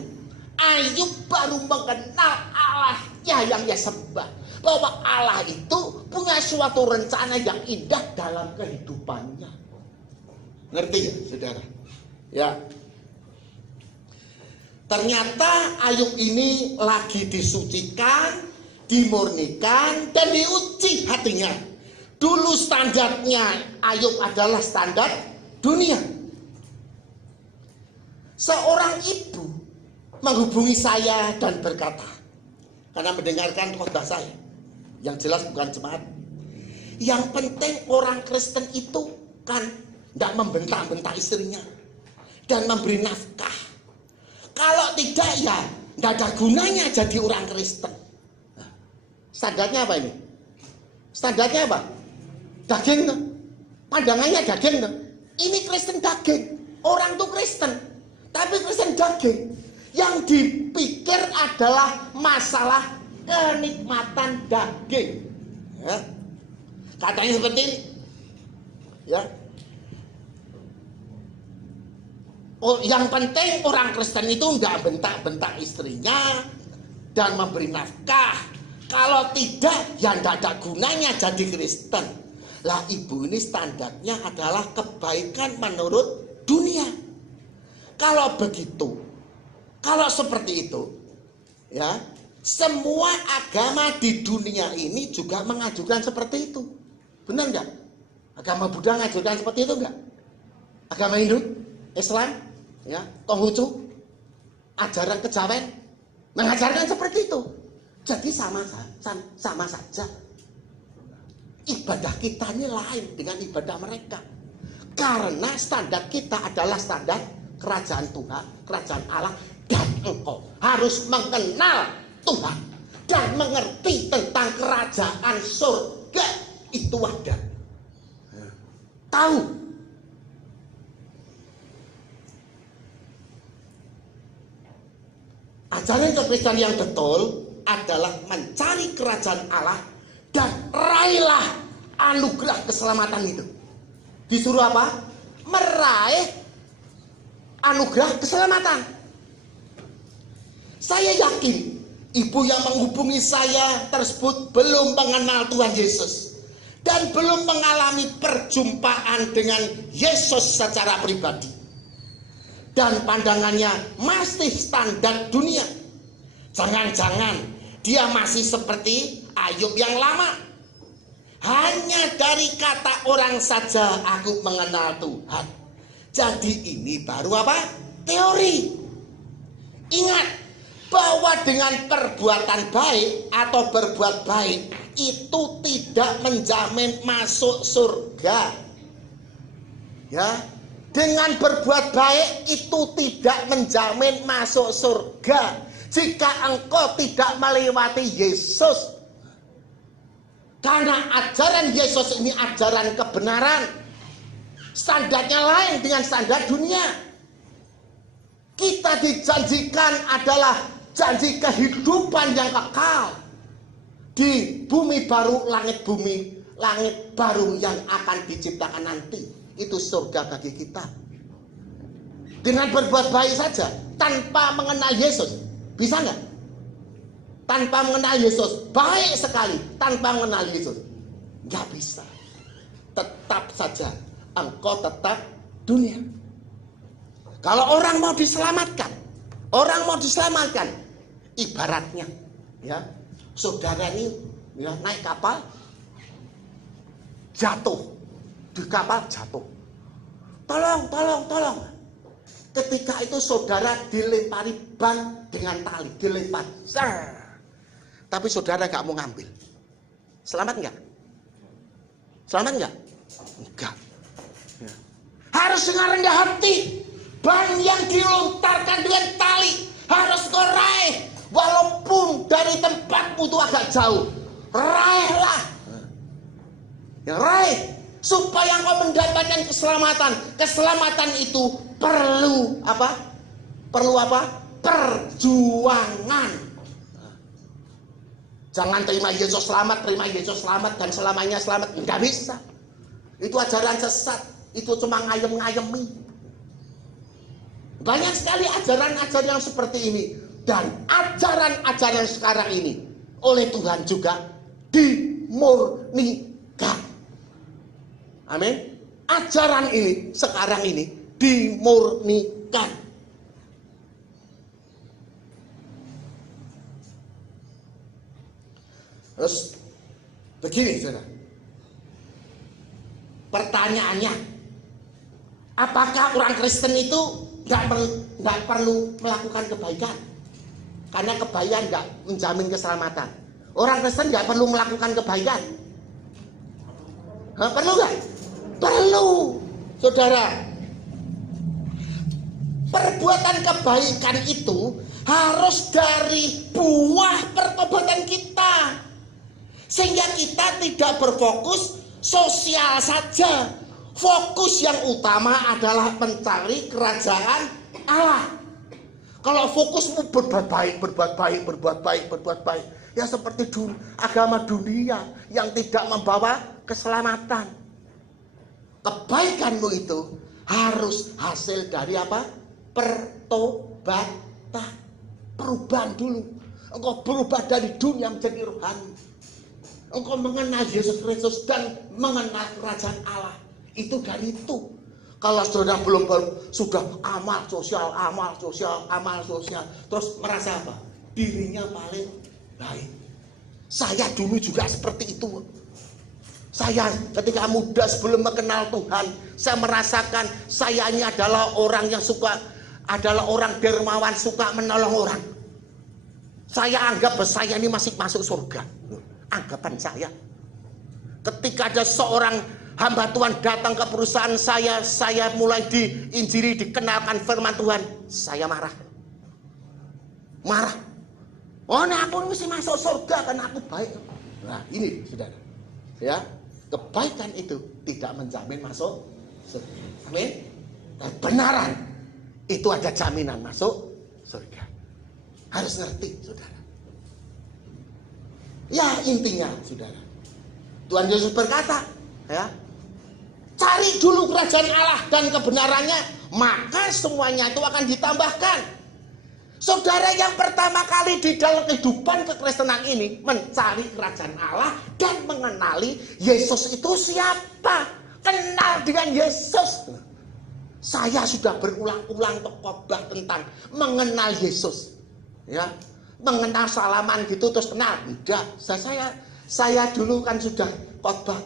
Ayub baru mengenal Allahnya yang dia sembah, bahwa Allah itu punya suatu rencana yang indah dalam kehidupannya. Ngerti ya saudara? Ya. Ternyata Ayub ini lagi disucikan, dimurnikan, dan diuji hatinya. Dulu standarnya Ayub adalah standar dunia. Seorang ibu menghubungi saya dan berkata, karena mendengarkan khotbah saya, yang jelas bukan jemaat, yang penting orang Kristen itu kan tidak membentak-bentak istrinya dan memberi nafkah. Kalau tidak ya tidak ada gunanya jadi orang Kristen. Standarnya apa ini? Standarnya apa? Daging tuh. Pandangannya daging tuh. Ini Kristen daging. Orang tuh Kristen, tapi Kristen daging. Yang dipikir adalah masalah kenikmatan daging. Ya. Katanya seperti ini. Ya. Oh, yang penting orang Kristen itu nggak bentak-bentak istrinya dan memberi nafkah. Kalau tidak, ya nggak ada gunanya jadi Kristen. Lah ibu ini standarnya adalah kebaikan menurut dunia. Kalau begitu, kalau seperti itu, ya semua agama di dunia ini juga mengajukan seperti itu. Benar nggak? Agama Buddha mengajukan seperti itu nggak? Agama Hindu, Islam, ya, Konghucu, ajaran kejawen mengajarkan seperti itu. Jadi sama saja. Ibadah kita ini lain dengan ibadah mereka. Karena standar kita adalah standar kerajaan Tuhan, kerajaan Allah, dan engkau harus mengenal Tuhan dan mengerti tentang kerajaan surga itu ada. Tahu. Ajaran Kristen yang betul adalah mencari kerajaan Allah dan raihlah anugerah keselamatan itu. Disuruh apa? Meraih anugerah keselamatan. Saya yakin ibu yang menghubungi saya tersebut belum mengenal Tuhan Yesus dan belum mengalami perjumpaan dengan Yesus secara pribadi. Dan pandangannya masih standar dunia. Jangan-jangan dia masih seperti Ayub yang lama. Hanya dari kata orang saja aku mengenal Tuhan. Jadi ini baru apa? Teori. Ingat bahwa dengan perbuatan baik atau berbuat baik itu tidak menjamin masuk surga. Ya. Dengan berbuat baik itu tidak menjamin masuk surga jika engkau tidak melewati Yesus. Karena ajaran Yesus ini ajaran kebenaran. Standarnya lain dengan standar dunia. Kita dijanjikan adalah janji kehidupan yang kekal. Di bumi baru, langit baru yang akan diciptakan nanti. Itu surga bagi kita. Dengan berbuat baik saja tanpa mengenal Yesus, bisa nggak? Tanpa mengenal Yesus, baik sekali. Tanpa mengenal Yesus, nggak bisa. Tetap saja engkau tetap dunia. Kalau orang mau diselamatkan, ibaratnya, ya, saudara ini ya, naik kapal, jatuh, di kapal jatuh. Tolong. Ketika itu saudara dilempari ban dengan tali, dilempar. Tapi saudara gak mau ngambil. Selamat enggak? Enggak. Ya. Harus dengan rendah hati. Ban yang dilontarkan dengan tali harus kau raih. Walaupun dari tempatmu itu agak jauh. Raihlah. Ya, raih. Supaya kau mendapatkan keselamatan. Keselamatan itu perlu apa? Perjuangan. Jangan terima Yesus selamat dan selamanya selamat. Enggak bisa. Itu ajaran sesat. Itu cuma ngayem-ngayemi. Banyak sekali ajaran-ajaran yang seperti ini. Dan ajaran-ajaran sekarang ini oleh Tuhan juga dimurnikan. Amin. Ajaran ini sekarang ini dimurnikan. Terus begini, saudara. Pertanyaannya, apakah orang Kristen itu nggak perlu melakukan kebaikan? Karena kebaikan nggak menjamin keselamatan. Orang Kristen nggak perlu melakukan kebaikan. Perlu nggak? Perlu, saudara. Perbuatan kebaikan itu harus dari buah pertobatan kita. Sehingga kita tidak berfokus sosial saja. Fokus yang utama adalah mencari kerajaan Allah. Kalau fokusmu berbuat baik, ya seperti agama dunia yang tidak membawa keselamatan. Kebaikanmu itu harus hasil dari apa? Pertobatan. Perubahan dulu. Engkau berubah dari dunia menjadi rohani. Engkau mengenal Yesus Kristus dan mengenal kerajaan Allah. Itu dari itu. Kalau saudara belum sudah amal sosial, terus merasa apa? Dirinya paling baik. Saya dulu juga seperti itu. Saya ketika muda sebelum mengenal Tuhan, saya merasakan saya ini adalah orang yang adalah orang dermawan, suka menolong orang. Saya anggap saya ini masih masuk surga. Anggapan saya. Ketika ada seorang hamba Tuhan datang ke perusahaan saya mulai diinjili, dikenalkan firman Tuhan, saya marah. Oh, nah aku mesti masuk surga karena aku baik. Nah, ini saudara. Ya, kebaikan itu tidak menjamin masuk surga. Amin. Dan kebenaran itu ada jaminan masuk surga. Harus ngerti, saudara. Ya, intinya, saudara. Tuhan Yesus berkata, ya, cari dulu kerajaan Allah dan kebenarannya, maka semuanya itu akan ditambahkan. Saudara, yang pertama kali di dalam kehidupan kekristenan ini mencari kerajaan Allah dan mengenali Yesus itu siapa. Kenal dengan Yesus. Saya sudah berulang-ulang khotbah tentang mengenal Yesus. Ya, mengenal salaman gitu terus kenal. Tidak, saya dulu kan sudah khotbah.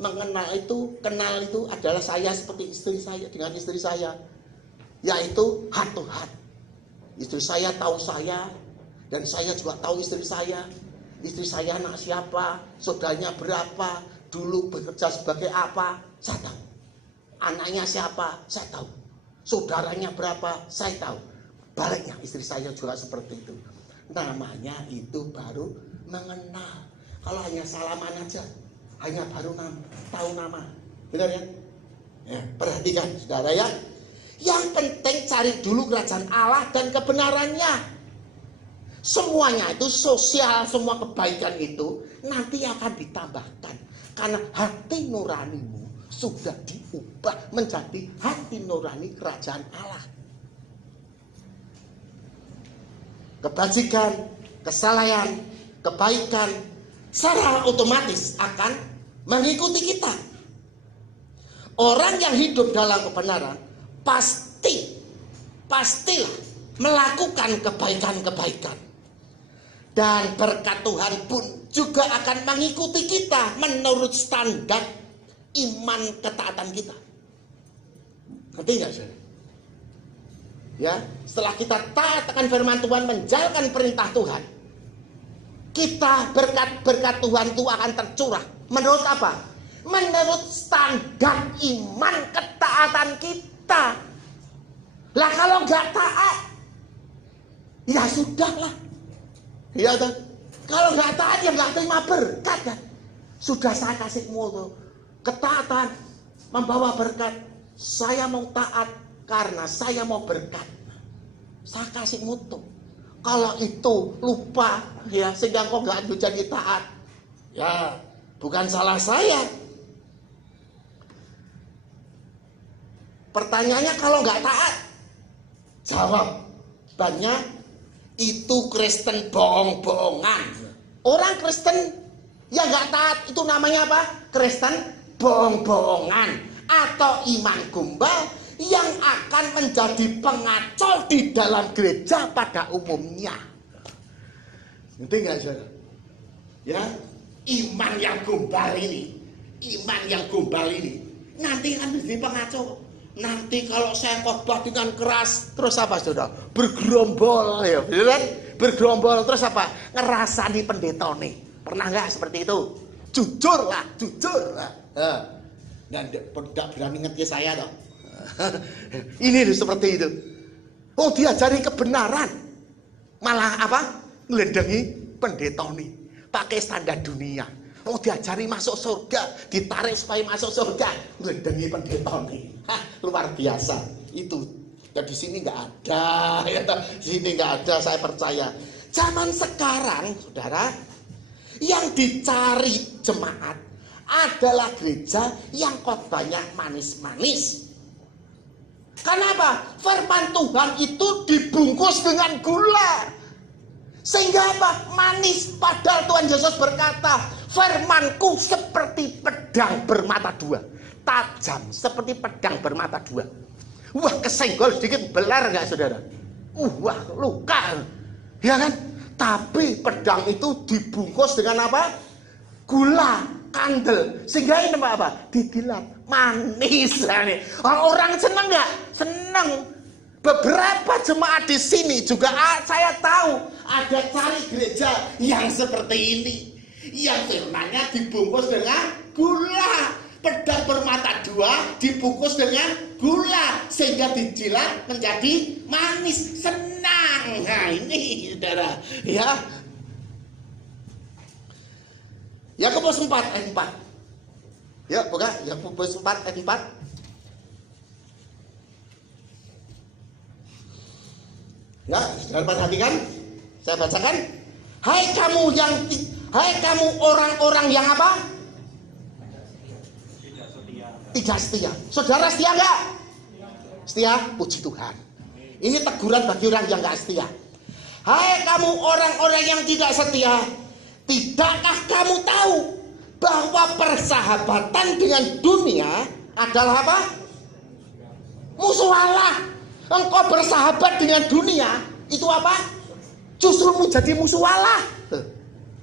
Mengenal itu, kenal itu adalah saya seperti istri saya dengan istri saya, yaitu heart to heart. Istri saya tahu saya dan saya juga tahu istri saya. Istri saya anak siapa, saudaranya berapa, dulu bekerja sebagai apa, saya tahu. Anaknya siapa, saya tahu. Saudaranya berapa, saya tahu. Baliknya istri saya juga seperti itu. Namanya itu baru mengenal. Kalau hanya salaman aja, hanya baru tahu nama. Benar ya? Ya, perhatikan saudara ya. Yang penting cari dulu kerajaan Allah dan kebenarannya. Semuanya itu sosial, semua kebaikan itu nanti akan ditambahkan. Karena hati nuranimu sudah diubah menjadi hati nurani kerajaan Allah. Kebajikan, kesalahan, kebaikan secara otomatis akan mengikuti kita. Orang yang hidup dalam kebenaran pasti pastilah melakukan kebaikan-kebaikan. Dan berkat Tuhan pun juga akan mengikuti kita menurut standar iman ketaatan kita. Ngerti nggak saudara? Ya, setelah kita taat akan firman Tuhan, menjalankan perintah Tuhan, kita berkat Tuhan itu akan tercurah. Menurut apa? Menurut standar iman ketaatan kita. Lah kalau nggak taat, ya sudahlah. Ya kan? Kalau nggak taat ya nggak terima berkat kan? Sudah saya kasih mutu, ketaatan membawa berkat. Saya mau taat karena saya mau berkat. Saya kasih mutu. Kalau itu lupa ya sehingga kok nggak jadi taat, ya bukan salah saya. Pertanyaannya kalau nggak taat, jawabannya itu Kristen bohong-bohongan. Orang Kristen yang nggak taat itu namanya apa? Kristen bohong-bohongan atau iman gombal yang akan menjadi pengacau di dalam gereja pada umumnya. Ngerti nggak saudara? Ya, iman yang gombal ini, nanti akan menjadi pengacau. Nanti kalau saya khotbah dengan keras, terus apa saudara? Bergerombol ya, benar? Bergerombol terus apa? Ngerasani pendeta nih. Pernah nggak seperti itu? Jujur lah. Dan tidak berani ngerti saya toh. Ini seperti itu. Oh, diajari kebenaran, malah apa? Ngelendengi pendeta nih, pakai standar dunia. Oh, diajari masuk surga, ditarik supaya masuk surga, ngelendengi pendeta nih. Luar biasa itu. Ya di sini nggak ada, ya di sini nggak ada. Saya percaya. Zaman sekarang, saudara, yang dicari jemaat adalah gereja yang khotbahnya manis-manis. Kenapa? Firman Tuhan itu dibungkus dengan gula. Sehingga apa? Manis. Padahal Tuhan Yesus berkata, firmanku seperti pedang bermata dua. Tajam seperti pedang bermata dua. Wah, kesenggol sedikit belar nggak saudara? Wah, luka. Ya kan? Tapi pedang itu dibungkus dengan apa? Gula, kandel. Sehingga ini apa? Didilat. Manis. Orang senang nggak? Senang. Beberapa jemaat di sini juga saya tahu ada cari gereja yang seperti ini, yang firmannya dibungkus dengan gula, pedang bermata dua dibungkus dengan gula sehingga dijilat menjadi manis, senang. Nah ini saudara, ya. Yakobus 4 ayat 4. Ya, buka Yakobus 4 ayat 4. Ya, jangan perhatikan. Saya bacakan. Hai kamu orang-orang yang apa? Tidak setia. Saudara setia enggak? Setia, puji Tuhan. Ini teguran bagi orang yang enggak setia. Hai kamu orang-orang yang tidak setia, tidakkah kamu tahu bahwa persahabatan dengan dunia adalah apa? Musuh Allah. Engkau bersahabat dengan dunia, itu apa? Justru menjadi musuh Allah.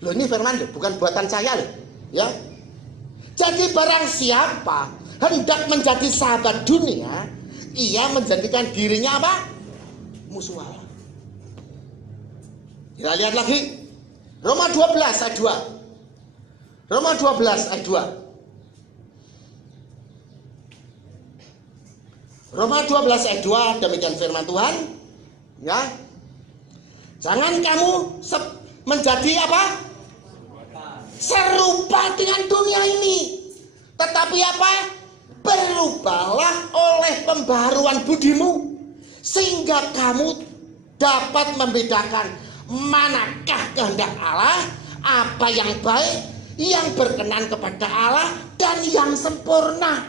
Loh ini firman loh, bukan buatan saya loh. Ya. Jadi barang siapa hendak menjadi sahabat dunia, ia menjadikan dirinya apa? Musuh Allah. Kita lihat lagi. Roma 12 ayat 2. Roma 12 ayat 2. Roma 12 ayat 2, demikian firman Tuhan. Ya. Jangan kamu menjadi apa? Serupa dengan dunia ini. Tetapi apa? Berubahlah oleh pembaharuan budimu, sehingga kamu dapat membedakan manakah kehendak Allah, apa yang baik, yang berkenan kepada Allah, dan yang sempurna.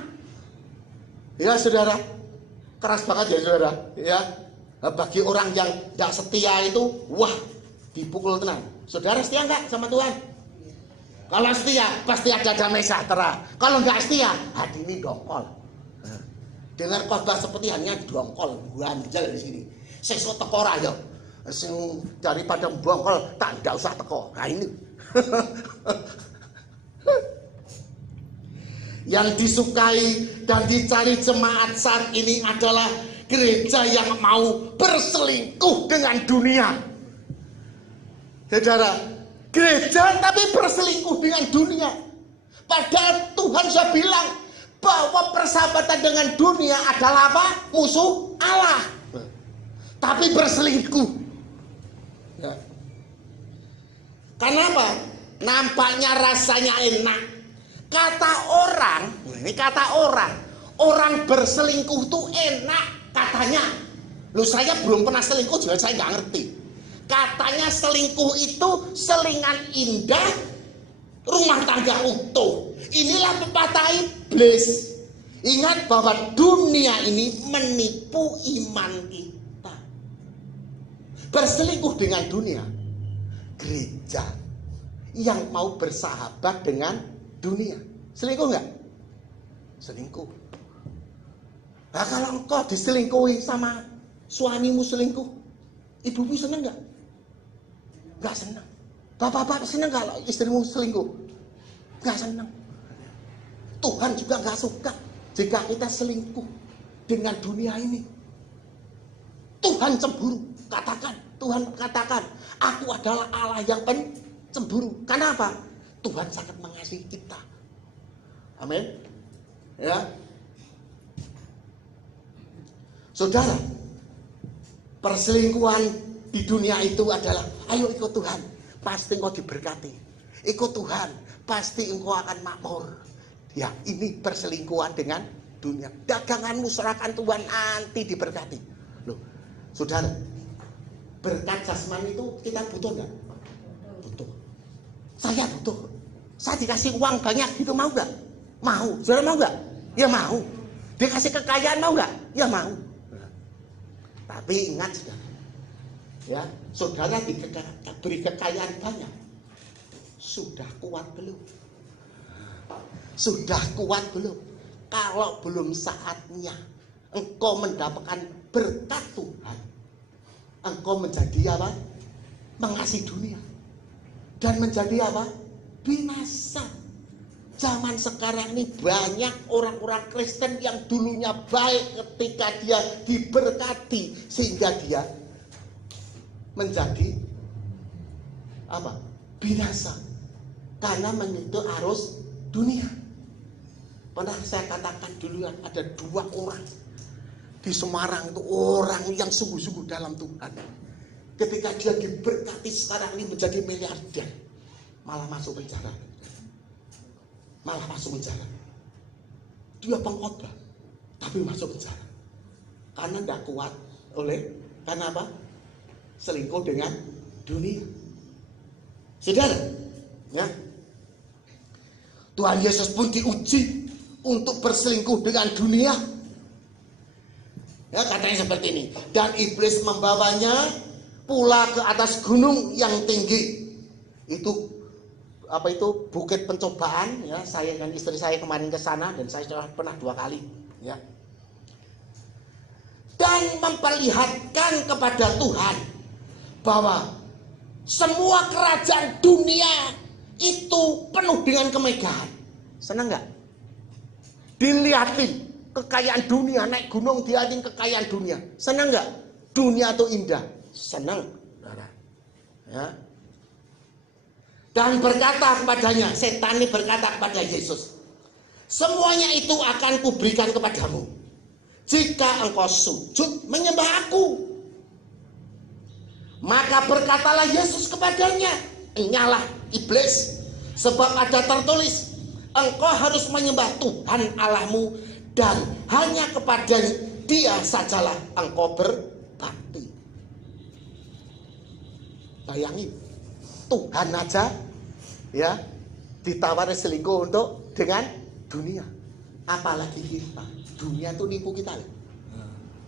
Ya saudara, keras banget ya saudara. Ya, bagi orang yang tidak setia itu, wah, dipukul tenang. Saudara setia enggak sama Tuhan? Kalau setia, pasti ada damai sejahtera. Kalau enggak setia, hati ini dongkol. dengar khotbah seperti hanya dongkol ganjal di sini. Sesuk teko ora ya. Sing daripada bongkol tak ndak usah teko. Nah ini. Yang disukai dan dicari jemaat saat ini adalah gereja yang mau berselingkuh dengan dunia. Saudara, gereja tapi berselingkuh dengan dunia. Padahal Tuhan sudah bilang bahwa persahabatan dengan dunia adalah apa? Musuh Allah. Tapi berselingkuh. Ya. Kenapa? Nampaknya rasanya enak. Kata orang, ini kata orang berselingkuh tuh enak katanya. Loh saya belum pernah selingkuh juga saya nggak ngerti. Katanya selingkuh itu selingan indah, rumah tangga utuh. Inilah pepatah iblis. Ingat bahwa dunia ini menipu iman kita. Berselingkuh dengan dunia. Gereja yang mau bersahabat dengan dunia. Selingkuh enggak? Selingkuh. Nah kalau engkau diselingkuhi sama suamimu selingkuh, ibumu senang enggak? Enggak senang. Bapak-bapak senang kalau istrimu selingkuh? Enggak senang. Tuhan juga enggak suka jika kita selingkuh dengan dunia ini. Tuhan cemburu. Tuhan katakan, aku adalah Allah yang pencemburu. Kenapa? Tuhan sangat mengasihi kita. Amin. Ya. Saudara, perselingkuhan di dunia itu adalah, ayo ikut Tuhan, pasti engkau diberkati. Ikut Tuhan, pasti engkau akan makmur. Ya, ini perselingkuhan dengan dunia. Daganganmu serahkan Tuhan, nanti diberkati. Loh, saudara, berkat jasmani itu kita butuh enggak? Butuh. Saya butuh. Saya dikasih uang banyak gitu mau enggak? Mau. Saudara mau enggak? Ya mau. Dikasih kekayaan mau enggak? Ya mau. Tapi ingat saudara. Ya, saudara diberi kekayaan banyak. Sudah kuat belum? Sudah kuat belum? Kalau belum saatnya engkau mendapatkan berkat Tuhan, engkau menjadi apa? Mengasihi dunia. Dan menjadi apa? Binasa. Zaman sekarang ini banyak orang-orang Kristen yang dulunya baik ketika dia diberkati sehingga dia menjadi apa? Binasa. Karena menyentuh arus dunia. Pernah saya katakan dulu ada 2 orang di Semarang itu orang yang sungguh-sungguh dalam Tuhan. Ketika dia diberkati sekarang ini menjadi miliarder, malah masuk penjara. Dia pengkhotbah, tapi masuk penjara. Karena tidak kuat karena apa? Selingkuh dengan dunia. Saudara, ya. Tuhan Yesus pun diuji untuk berselingkuh dengan dunia. Ya, katanya seperti ini. Dan iblis membawanya pula ke atas gunung yang tinggi. Itu bukit pencobaan, ya. Saya dan istri saya kemarin ke sana dan saya sudah pernah 2 kali, ya. Dan memperlihatkan kepada Tuhan bahwa semua kerajaan dunia itu penuh dengan kemegahan. Senang enggak? Dilihatin kekayaan dunia, naik gunung dilihatin kekayaan dunia. Senang enggak? Dunia itu indah. Senang. Ya. Dan berkata kepadanya, setan ini berkata kepada Yesus, semuanya itu akan kuberikan kepadamu jika engkau sujud menyembah aku. Maka berkatalah Yesus kepadanya, enyalah iblis, sebab ada tertulis, engkau harus menyembah Tuhan Allahmu dan hanya kepada Dia sajalah engkau berbakti. Bayangin, Tuhan aja ya ditawari selingkuh dengan dunia. Apalagi kita. Dunia itu nipu kita.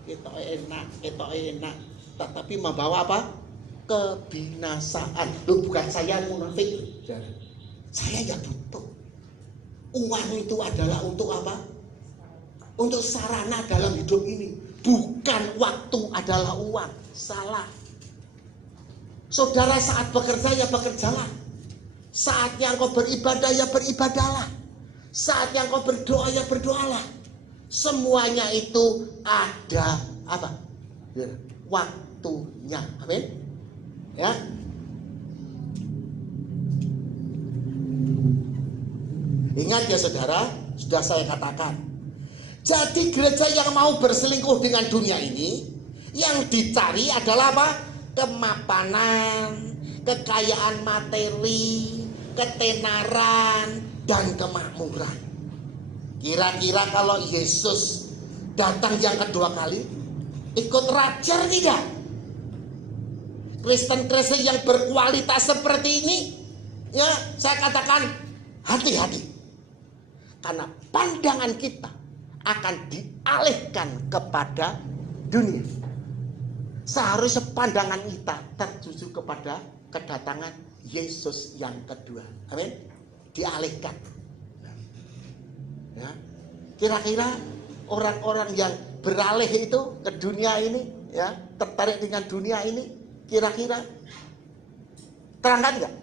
Kita enak, tetapi membawa apa? Kebinasaan. Loh, bukan saya munafik. Saya ya butuh. Uang itu adalah untuk apa? untuk sarana dalam hidup ini. Bukan waktu adalah uang. Salah. Saudara saat bekerja ya bekerjalah. Saat yang kau beribadah ya beribadahlah. Saat yang kau berdoa ya berdoalah. Semuanya itu ada apa? Waktunya. Amin. Ya. Ingat ya saudara, sudah saya katakan. Jadi gereja yang mau berselingkuh dengan dunia ini, yang dicari adalah apa? Kemapanan, kekayaan materi, ketenaran, dan kemakmuran. Kira-kira kalau Yesus datang yang kedua kali, ikut raja tidak? Kristen-Kristen yang berkualitas seperti ini, ya saya katakan hati-hati. Karena pandangan kita akan dialihkan kepada dunia. Seharusnya pandangan kita tertuju kepada kedatangan Yesus yang kedua. Amin. Dialihkan. Ya. Kira-kira orang-orang yang beralih itu ke dunia ini, ya, tertarik dengan dunia ini, kira-kira terangkat enggak?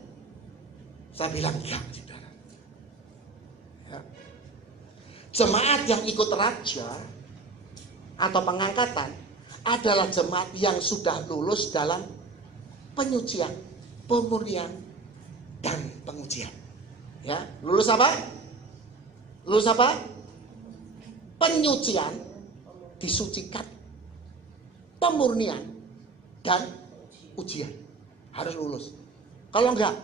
Saya bilang enggak, saudara. Ya. Jemaat yang ikut raja atau pengangkatan adalah jemaat yang sudah lulus dalam penyucian, pemurnian, dan pengujian. Ya, lulus apa? Lulus apa? Penyucian, disucikan, pemurnian, dan ujian. Harus lulus. Kalau enggak,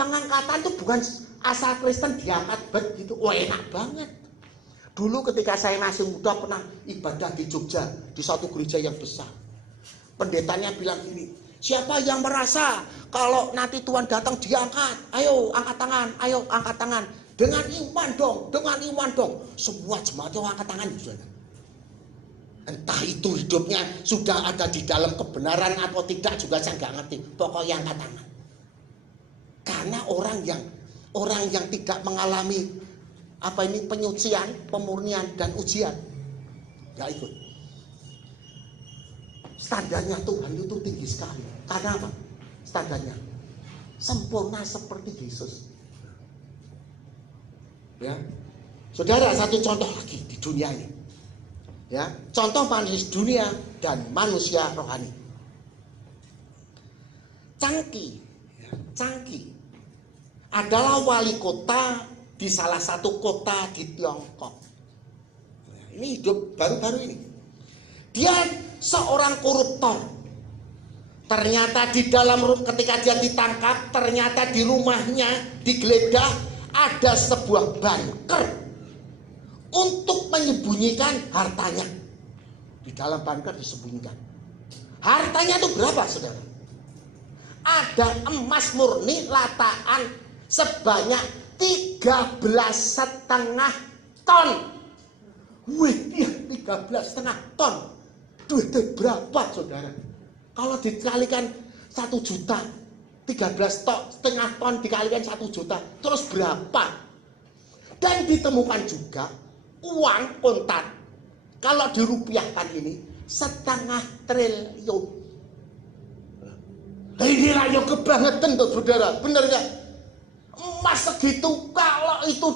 pengangkatan itu bukan asal Kristen diangkat begitu. Wah, enak banget. Dulu ketika saya masih muda pernah ibadah di Jogja, di satu gereja yang besar. Pendetanya bilang gini, siapa yang merasa kalau nanti Tuhan datang diangkat? Ayo angkat tangan, ayo angkat tangan. Dengan iman dong, dengan iman dong. Semua jemaat itu angkat tangan. Entah itu hidupnya sudah ada di dalam kebenaran atau tidak juga saya nggak ngerti. Pokoknya angkat tangan. Karena orang yang tidak mengalami penyucian, pemurnian, dan ujian, gak ikut. Standarnya Tuhan itu tinggi sekali. Karena apa? Standarnya sempurna seperti Yesus. Ya, saudara, satu contoh lagi di dunia ini. Ya, contoh manusia dunia dan manusia rohani. Cangki adalah wali kota di salah satu kota di Tiongkok. Ini hidup baru-baru ini. Dia seorang koruptor. Ternyata di dalam ketika dia ditangkap, ternyata di rumahnya digeledah ada sebuah bunker untuk menyembunyikan hartanya. Di dalam bunker disembunyikan. Hartanya itu berapa, saudara? Ada emas murni lataan sebanyak 13,5 ton. Wih, iya 13,5 ton. Duitnya berapa, saudara? Kalau dikalikan 1 juta, 13,5 ton dikalikan 1 juta, terus berapa? Dan ditemukan juga uang kontan. Kalau dirupiahkan ini 0,5 triliun. Nah, inilah yang kebangetan tuh, saudara. Bener gak? Emas segitu kalau itu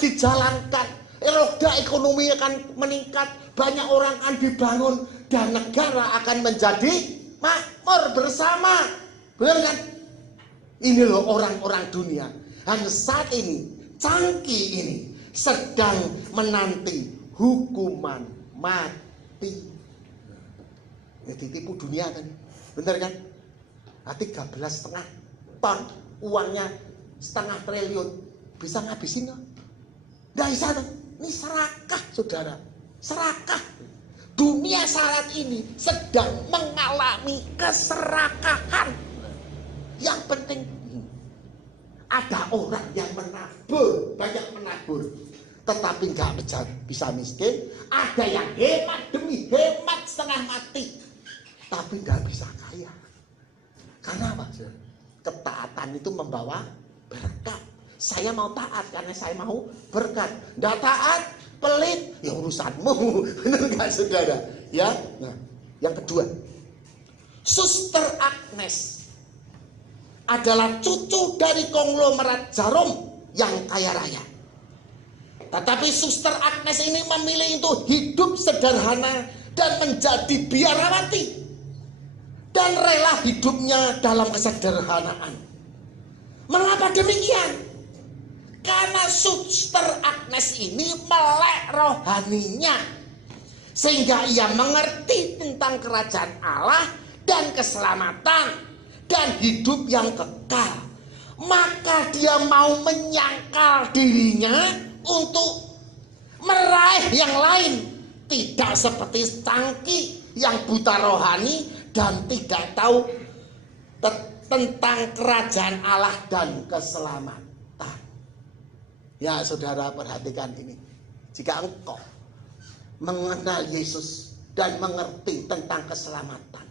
dijalankan, roda ekonomi akan meningkat, banyak orang akan dibangun dan negara akan menjadi makmur bersama. Benar kan? Ini loh orang-orang dunia. Dan saat ini Cangki ini sedang menanti hukuman mati. Ini ditipu dunia kan? Benar kan? Nah, 13,5 ton uangnya 0,5 triliun bisa ngabisin nggak? Nggak bisa. Ini serakah, saudara. Serakah. Dunia saat ini sedang mengalami keserakahan. Yang penting ada orang yang menabur, banyak menabur, tetapi nggak bisa miskin. Ada yang hemat demi hemat setengah mati, tapi nggak bisa kaya. Karena apa? Ketaatan itu membawa berkat. Saya mau taat karena saya mau berkat. Nggak taat, pelit, ya urusanmu. Benar nggak saudara? Ya. Nah, yang kedua, Suster Agnes adalah cucu dari konglomerat jarum yang kaya raya. Tetapi Suster Agnes ini memilih untuk hidup sederhana dan menjadi biarawati. Dan rela hidupnya dalam kesederhanaan. Mengapa demikian? Karena Suster Agnes ini melek rohaninya. Sehingga ia mengerti tentang kerajaan Allah dan keselamatan dan hidup yang kekal. Maka dia mau menyangkal dirinya untuk meraih yang lain. Tidak seperti Stangki yang buta rohani dan tidak tahu tentang kerajaan Allah dan keselamatan. Ya saudara, perhatikan ini. Jika engkau mengenal Yesus dan mengerti tentang keselamatan,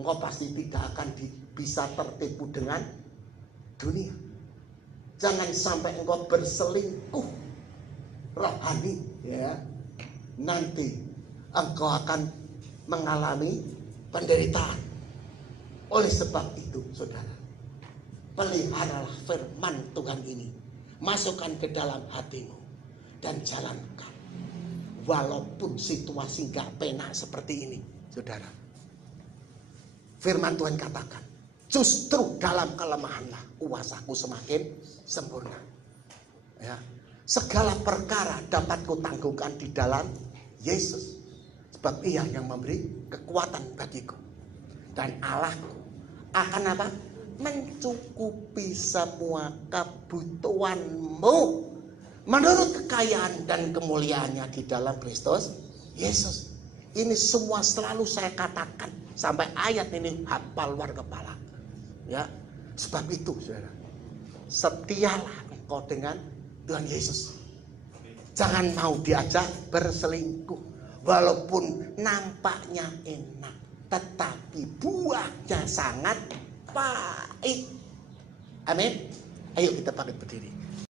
engkau pasti tidak akan bisa tertipu dengan dunia. Jangan sampai engkau berselingkuh rohani, ya. Nanti engkau akan mengalami penderitaan. Oleh sebab itu, saudara, peliharalah firman Tuhan ini, masukkan ke dalam hatimu dan jalankan. Walaupun situasi gak penak seperti ini, saudara. Firman Tuhan katakan, justru dalam kelemahanlah kuasaku semakin sempurna. Ya. Segala perkara dapat kutanggungkan di dalam Yesus. Sebab ia yang memberi kekuatan bagiku. Dan Allahku akan apa? Mencukupi semua kebutuhanmu menurut kekayaan dan kemuliaannya di dalam Kristus Yesus. Ini semua selalu saya katakan sampai ayat ini hafal luar kepala. Ya, sebab itu saudara, setialah engkau dengan Tuhan Yesus. Jangan mau diajak berselingkuh. Walaupun nampaknya enak, tetapi buahnya sangat pahit. Amin. Ayo kita bangkit berdiri.